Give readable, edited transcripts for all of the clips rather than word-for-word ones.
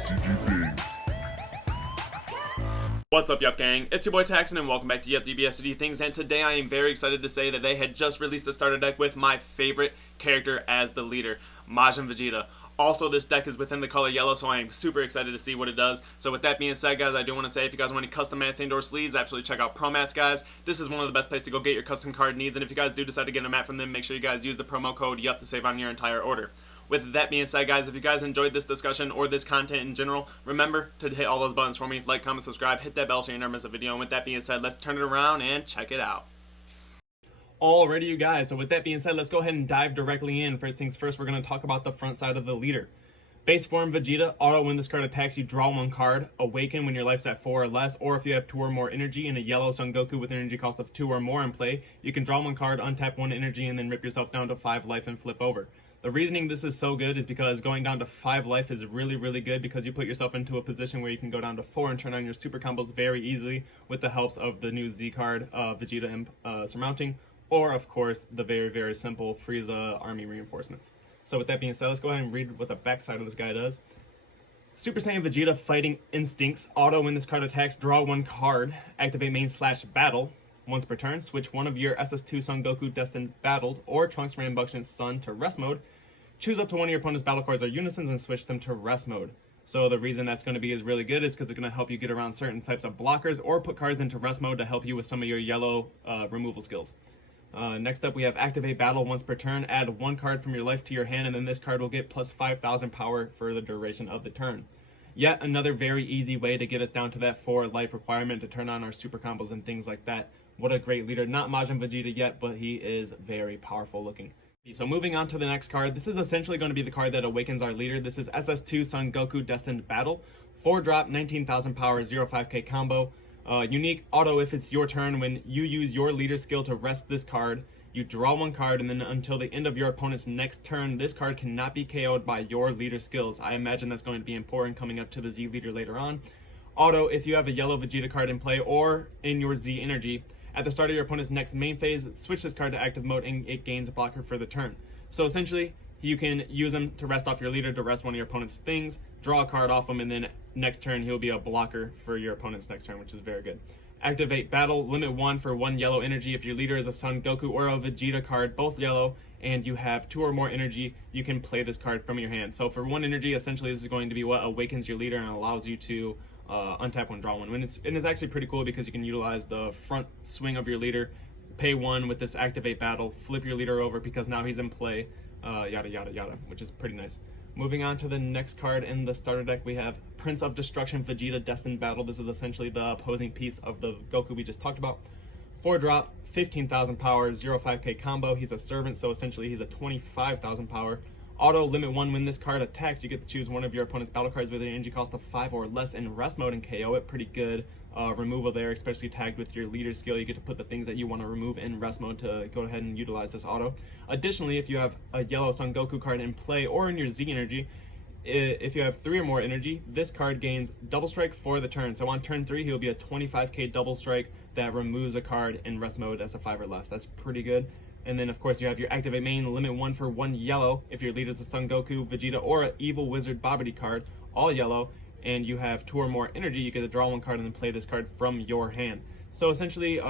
DBSCG things. What's up, Yuhp gang? It's your boy Taxon and welcome back to Yuhp DBSCG things, and today I am very excited to say that they had just released a starter deck with my favorite character as the leader, Majin Vegeta. Also, this deck is within the color yellow, so I am super excited to see what it does. So with that being said, guys, I do want to say if you guys want any custom mats and/or sleeves, absolutely check out Promats, guys. This is one of the best places to go get your custom card needs, and if you guys do decide to get a mat from them, make sure you guys use the promo code YUHP to save on your entire order. With that being said, guys, if you guys enjoyed this discussion or this content in general, remember to hit all those buttons for me. Like, comment, subscribe, hit that bell so you never miss a video. And with that being said, let's turn it around and check it out. Alrighty, you guys. So with that being said, let's go ahead and dive directly in. First things first, we're going to talk about the front side of the leader. Base form Vegeta, auto when this card attacks, you draw one card, awaken when your life's at 4 or less, or if you have 2 or more energy and a yellow Son Goku with an energy cost of 2 or more in play, you can draw one card, untap 1 energy, and then rip yourself down to 5 life and flip over. The reasoning this is so good is because going down to 5 life is really good because you put yourself into a position where you can go down to 4 and turn on your super combos very easily with the helps of the new Z card, Vegeta surmounting, or of course the very simple Frieza army reinforcements. So with that being said, let's go ahead and read what the backside of this guy does. Super Saiyan Vegeta Fighting Instincts. Auto when this card attacks, draw one card. Activate main/battle. Once per turn, switch one of your SS2 Son Goku destined battled or Trunks Rambunctious Son to rest mode. Choose up to one of your opponent's battle cards or unisons and switch them to rest mode. So the reason that's going to be really good is because it's going to help you get around certain types of blockers or put cards into rest mode to help you with some of your yellow removal skills. Next up, we have Activate Battle once per turn. Add one card from your life to your hand, and then this card will get plus 5,000 power for the duration of the turn. Yet another very easy way to get us down to that 4 life requirement to turn on our super combos and things like that. What a great leader. Not Majin Vegeta yet, but he is very powerful looking. So moving on to the next card, this is essentially going to be the card that awakens our leader. This is SS2 Son Goku Destined Battle. 4-drop, 19,000 power, 0-5k combo. Unique auto if it's your turn. When you use your leader skill to rest this card, you draw one card, and then until the end of your opponent's next turn, this card cannot be KO'd by your leader skills. I imagine that's going to be important coming up to the Z leader later on. Auto if you have a yellow Vegeta card in play or in your Z energy. At the start of your opponent's next main phase, switch this card to active mode and it gains a blocker for the turn. So essentially, you can use him to rest off your leader, to rest one of your opponent's things, draw a card off him, and then next turn he'll be a blocker for your opponent's next turn, which is very good. Activate Battle, limit 1 for 1 yellow energy. If your leader is a Son Goku or a Vegeta card, both yellow, and you have 2 or more energy, you can play this card from your hand. So for 1 energy, essentially this is going to be what awakens your leader and allows you to untap one, draw one. And it's actually pretty cool because you can utilize the front swing of your leader, pay 1 with this Activate Battle, flip your leader over because now he's in play, yada, which is pretty nice. Moving on to the next card in the starter deck, we have Prince of Destruction Vegeta Destined Battle. This is essentially the opposing piece of the Goku we just talked about. 4-drop, 15,000 power, 0-5k combo. He's a servant, so essentially he's a 25,000 power. Auto limit 1 when this card attacks, you get to choose one of your opponent's battle cards with an energy cost of 5 or less in rest mode and KO it. Pretty good removal there, especially tagged with your leader skill. You get to put the things that you want to remove in rest mode to go ahead and utilize this auto. Additionally, if you have a yellow Son Goku card in play or in your Z energy, if you have 3 or more energy, this card gains double strike for the turn. So on turn 3, he'll be a 25k double strike that removes a card in rest mode as a 5 or less. That's pretty good. And then, of course, you have your Activate Main, limit 1 for 1 yellow. If your leader is a Son Goku, Vegeta, or an Evil Wizard Babidi card, all yellow, and you have 2 or more energy, you get to draw one card and then play this card from your hand. So essentially,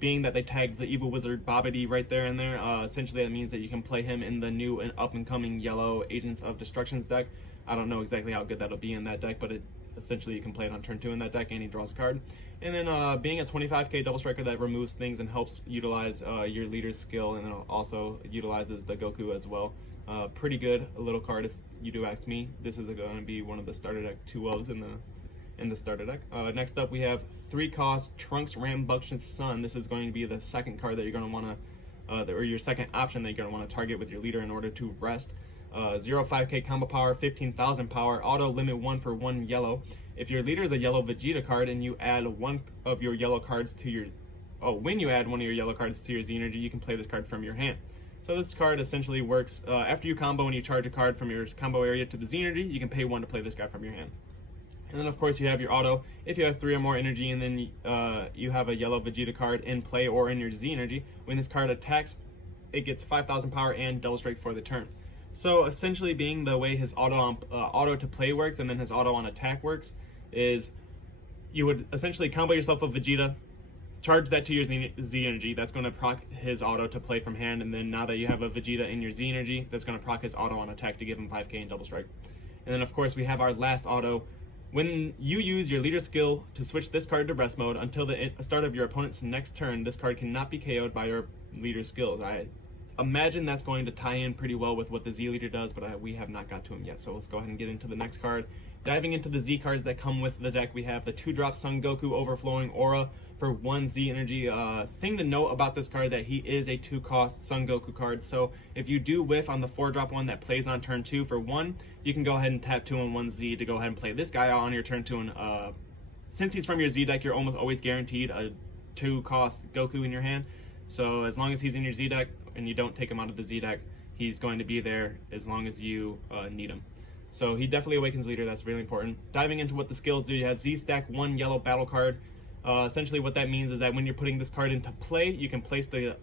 being that they tagged the Evil Wizard Babidi right there and there, essentially that means that you can play him in the new and up-and-coming yellow Agents of Destruction's deck. I don't know exactly how good that'll be in that deck, but essentially you can play it on turn 2 in that deck and he draws a card. And then being a 25k double striker that removes things and helps utilize your leader's skill, and then also utilizes the Goku as well. Pretty good little card if you do ask me. This is going to be one of the starter deck 2-0s in the starter deck. Next up we have 3-cost Trunks Rambunctious Son. This is going to be the second card that you're going to want to, or your second option that you're going to want to target with your leader in order to rest. 0-5k combo power, 15,000 power, auto limit 1 for 1 yellow. If your leader is a yellow Vegeta card and you add one of your yellow cards to your, when you add one of your yellow cards to your Z energy, you can play this card from your hand. So this card essentially works after you combo and you charge a card from your combo area to the Z energy, you can pay 1 to play this guy from your hand. And then of course you have your auto. If you have 3 or more energy and then you have a yellow Vegeta card in play or in your Z energy, when this card attacks, it gets 5,000 power and double strike for the turn. So essentially, being the way his auto to play works and then his auto on attack works, is you would essentially combo yourself with Vegeta, charge that to your Z energy. That's going to proc his auto to play from hand, and then now that you have a Vegeta in your Z energy, that's going to proc his auto on attack to give him 5k and double strike. And then of course we have our last auto. When you use your leader skill to switch this card to rest mode until the start of your opponent's next turn, this card cannot be KO'd by your leader skills. I imagine that's going to tie in pretty well with what the Z leader does, but we have not got to him yet. So let's go ahead and get into the next card. Diving into the Z cards that come with the deck, we have the 2-drop Son Goku Overflowing Aura for 1 Z energy. Thing to note about this card, that he is a 2-cost Son Goku card. So if you do whiff on the 4-drop one that plays on turn 2 for 1, you can go ahead and tap 2 and 1 Z to go ahead and play this guy out on your turn 2. And since he's from your Z deck, you're almost always guaranteed a 2-cost Goku in your hand. So as long as he's in your Z deck and you don't take him out of the Z deck, he's going to be there as long as you need him. So he definitely awakens leader. That's really important. Diving into what the skills do, you have Z stack 1 yellow battle card. Essentially what that means is that when you're putting this card into play, you can place the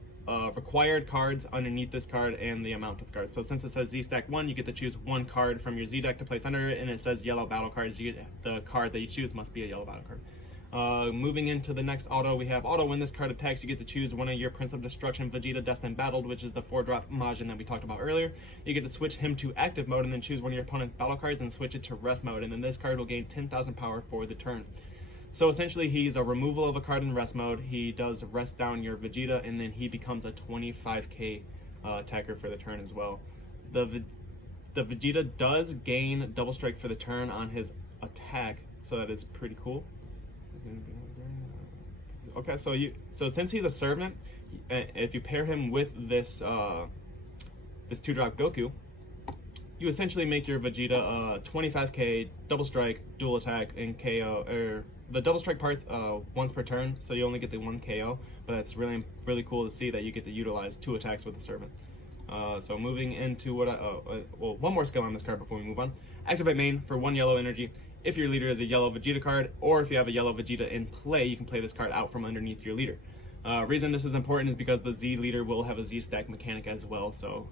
required cards underneath this card and the amount of cards. So since it says Z stack 1, you get to choose 1 card from your Z deck to place under it, and it says yellow battle cards. The card that you choose must be a yellow battle card. Moving into the next auto, we have auto. When this card attacks, you get to choose one of your Prince of Destruction Vegeta Destined Battled, which is the 4-drop Majin that we talked about earlier. You get to switch him to active mode and then choose one of your opponent's battle cards and switch it to rest mode, and then this card will gain 10,000 power for the turn. So essentially, he's a removal of a card in rest mode. He does rest down your Vegeta, and then he becomes a 25k attacker for the turn as well. The Vegeta does gain double strike for the turn on his attack, so that is pretty cool. Okay, so since he's a servant, if you pair him with this this 2-drop Goku, you essentially make your Vegeta 25k double strike, dual attack, and KO. The double strike parts once per turn, so you only get the 1 KO. But it's really cool to see that you get to utilize 2 attacks with the servant. So moving into what well, one more skill on this card before we move on. Activate main for 1 yellow energy. If your leader is a yellow Vegeta card, or if you have a yellow Vegeta in play, you can play this card out from underneath your leader. Reason this is important is because the Z leader will have a Z stack mechanic as well, so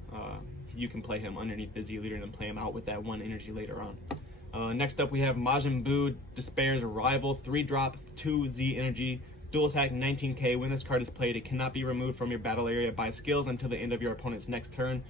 you can play him underneath the Z leader and then play him out with that 1 energy later on. Next up we have Majin Buu, Despair's Rival, 3-drop, 2 Z energy, dual attack 19k. When this card is played, it cannot be removed from your battle area by skills until the end of your opponent's next turn.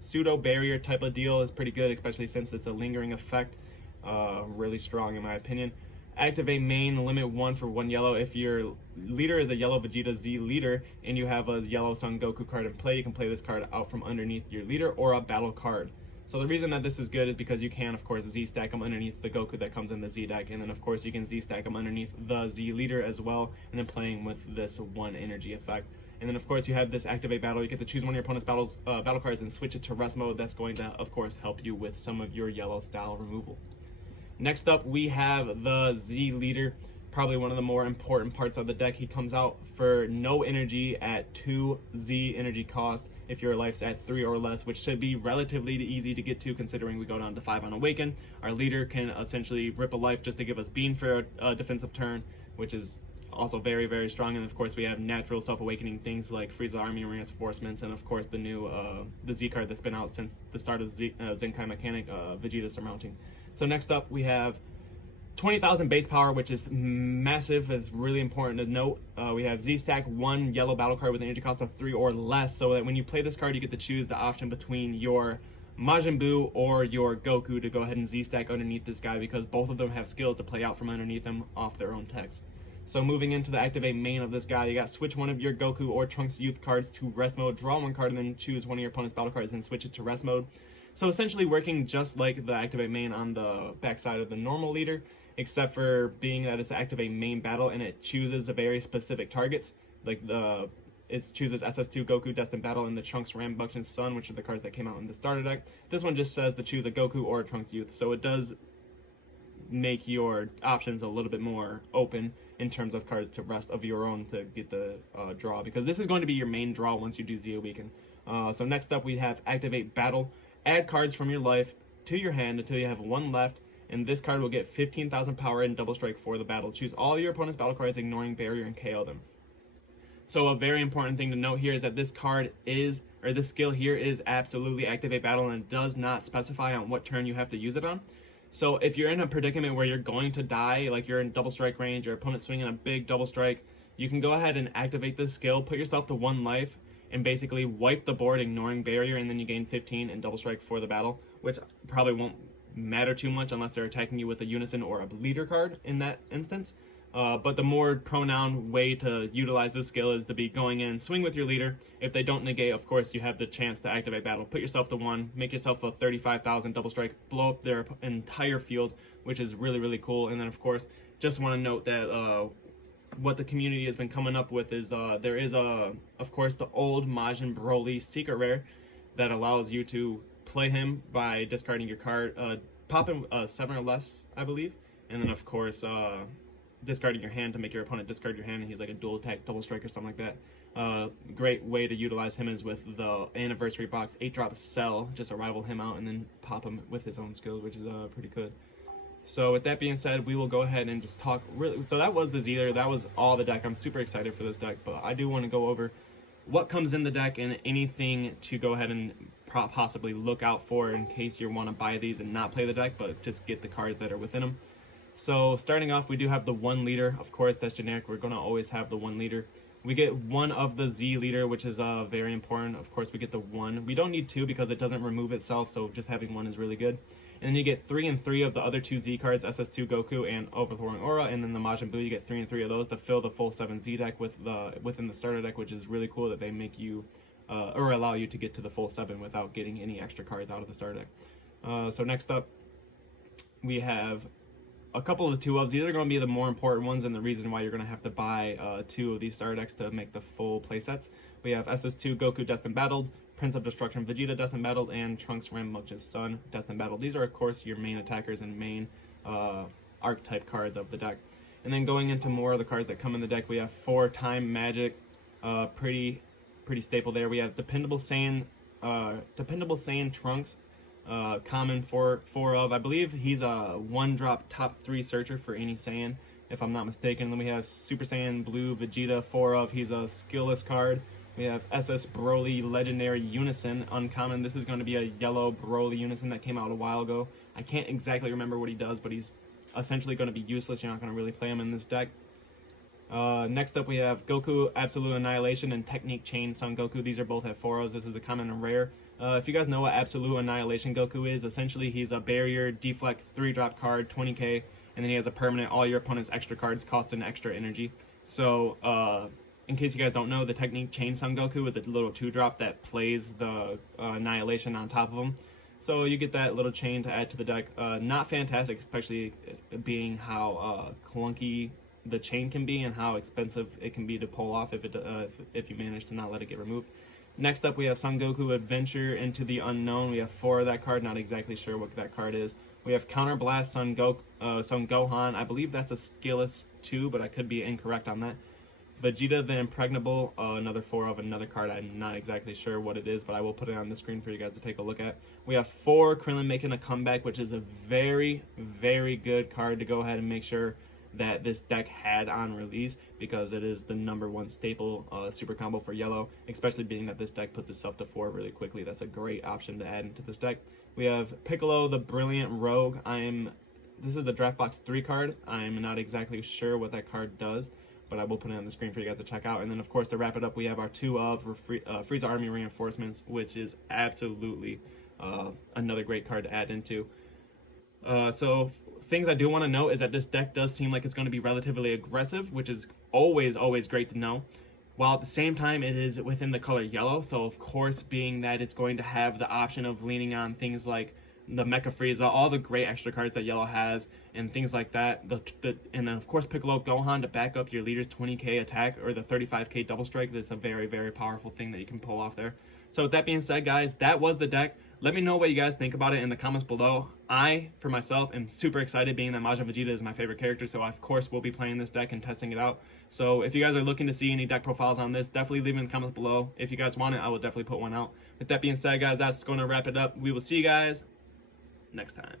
Pseudo barrier type of deal is pretty good, especially since it's a lingering effect. Really strong in my opinion. Activate main, limit 1 for 1 yellow. If your leader is a yellow Vegeta Z leader and you have a yellow Son Goku card in play, you can play this card out from underneath your leader or a battle card. So the reason that this is good is because you can, of course, Z stack them underneath the Goku that comes in the Z deck, and then of course you can Z stack them underneath the Z leader as well, and then playing with this 1 energy effect. And then of course you have this activate battle. You get to choose one of your opponent's battle cards and switch it to rest mode. That's going to, of course, help you with some of your yellow style removal. Next up, we have the Z leader, probably one of the more important parts of the deck. He comes out for no energy at 2 Z energy cost if your life's at 3 or less, which should be relatively easy to get to considering we go down to 5 on Awaken. Our leader can essentially rip a life just to give us beam for a defensive turn, which is also very, very strong. And of course we have natural self-awakening things like Frieza Army Reinforcements, and of course the new the Z card that's been out since the start of Zenkai Mechanic, Vegeta Surmounting. So next up we have 20,000 base power, which is massive. It's really important to note. We have Z stack 1 yellow battle card with an energy cost of 3 or less, so that when you play this card you get to choose the option between your Majin Buu or your Goku to go ahead and Z stack underneath this guy, because both of them have skills to play out from underneath them off their own text. So moving into the activate main of this guy, you got switch one of your Goku or Trunks Youth cards to rest mode, draw 1 card, and then choose one of your opponent's battle cards and switch it to rest mode. So essentially working just like the activate main on the backside of the normal leader, except for being that it's activate main battle and it chooses a very specific targets. Like it chooses SS2 Goku Destined Battle and the Trunks Rambunctious Sun, which are the cards that came out in the starter deck. This one just says to choose a Goku or a Trunks Youth, so it does make your options a little bit more open in terms of cards to rest of your own to get the draw, because this is going to be your main draw once you do Z Awaken. So next up we have activate battle. Add cards from your life to your hand until you have 1 left, and this card will get 15,000 power and double strike for the battle. Choose all your opponent's battle cards, ignoring barrier, and KO them. So a very important thing to note here is that this card is, or this skill here is absolutely activate battle and does not specify on what turn you have to use it on. So if you're in a predicament where you're going to die, like you're in double strike range, your opponent's swinging a big double strike, you can go ahead and activate this skill, put yourself to 1 life, and basically wipe the board ignoring barrier, and then you gain 15 and double strike for the battle, which probably won't matter too much unless they're attacking you with a unison or a leader card in that instance. But the more pronoun way to utilize this skill is to be going in, swing with your leader. If they don't negate, of course, you have the chance to activate battle. Put yourself to 1, make yourself a 35,000 double strike, blow up their entire field, which is really, really cool. And then, of course, just want to note that what the community has been coming up with is there is, of course, the old Majin Broly secret rare that allows you to play him by discarding your card, popping 7 or less, I believe. And then, of course, discarding your hand to make your opponent discard your hand, and he's like a dual attack double strike or something like that. Great way to utilize him is with the anniversary box 8-drop Cell, just arrival him out and then pop him with his own skills, which is pretty good. So with that being said, we will go ahead and just talk really. So that was the Zealer, that was all the deck. I'm super excited for this deck, but I do want to go over what comes in the deck and anything to go ahead and possibly look out for in case you want to buy these and not play the deck, but just get the cards that are within them. So starting off, we do have the 1 leader. Of course, that's generic. We're going to always have the 1 leader. We get 1 of the Z leader, which is very important. Of course, we get the 1. We don't need 2 because it doesn't remove itself, so just having 1 is really good. And then you get 3 and 3 of the other 2 Z cards, SS2 Goku and Overthrowing Aura, and then the Majin Buu, you get 3 and 3 of those to fill the full 7 Z deck within the starter deck, which is really cool that they make you, or allow you to get to the full 7 without getting any extra cards out of the starter deck. So next up, we have a couple of the 2 ofs. These are going to be the more important ones and the reason why you're going to have to buy 2 of these starter decks to make the full playsets. We have SS2 Goku Destined Battled, Prince of Destruction Vegeta Destined Battled, and Trunks Rambunctious Son Destined Battled. These are, of course, your main attackers and main archetype cards of the deck. And then going into more of the cards that come in the deck, we have 4 Time Magic, pretty staple there. We have Dependable Saiyan Trunks, common for 4 of. I believe he's a 1-drop top 3 searcher for any Saiyan, if I'm not mistaken. And then we have Super Saiyan Blue Vegeta 4 of. He's a skillless card. We have SS Broly Legendary Unison, uncommon. This is going to be a yellow Broly Unison that came out a while ago. I can't exactly remember what he does, but he's essentially going to be useless. You're not going to really play him in this deck. Next up, we have Goku Absolute Annihilation and Technique Chain Son Goku. These are both at 4-0s. This is a common and rare. If you guys know what Absolute Annihilation Goku is, essentially he's a barrier, deflect, 3-drop card, 20k, and then he has a permanent. All your opponent's extra cards cost an extra energy. So, in case you guys don't know, the Technique Chain Son Goku is a little 2-drop that plays the Annihilation on top of him. So you get that little chain to add to the deck. Not fantastic, especially being how clunky the chain can be and how expensive it can be to pull off if you manage to not let it get removed. Next up, we have Son Goku Adventure into the Unknown. We have 4 of that card, not exactly sure what that card is. We have Counter Blast Son Gohan. I believe that's a skillless 2, but I could be incorrect on that. Vegeta the Impregnable, another 4 of another card. I'm not exactly sure what it is, but I will put it on the screen for you guys to take a look at. We have 4 Krillin Making a Comeback, which is a very, very good card to go ahead and make sure that this deck had on release, because it is the #1 staple super combo for yellow, especially being that this deck puts itself to 4 really quickly. That's a great option to add into this deck. We have Piccolo the Brilliant Rogue. This is the Draft Box 3 card. I'm not exactly sure what that card does, but I will put it on the screen for you guys to check out. And then, of course, to wrap it up, we have our 2 of Frieza Army Reinforcements, which is absolutely another great card to add into. So things I do want to note is that this deck does seem like it's going to be relatively aggressive, which is always great to know. While at the same time it is within the color yellow, so of course being that it's going to have the option of leaning on things like the Mecha Frieza, all the great extra cards that yellow has, and things like that. And then of course Piccolo Gohan to back up your leader's 20k attack or the 35k double strike. That's a very, very powerful thing that you can pull off there. So with that being said, guys, that was the deck. Let me know what you guys think about it in the comments below. I, for myself, am super excited, being that Majin Vegeta is my favorite character, so I, of course, will be playing this deck and testing it out. So if you guys are looking to see any deck profiles on this, definitely leave it in the comments below. If you guys want it, I will definitely put one out. With that being said, guys, that's going to wrap it up. We will see you guys next time.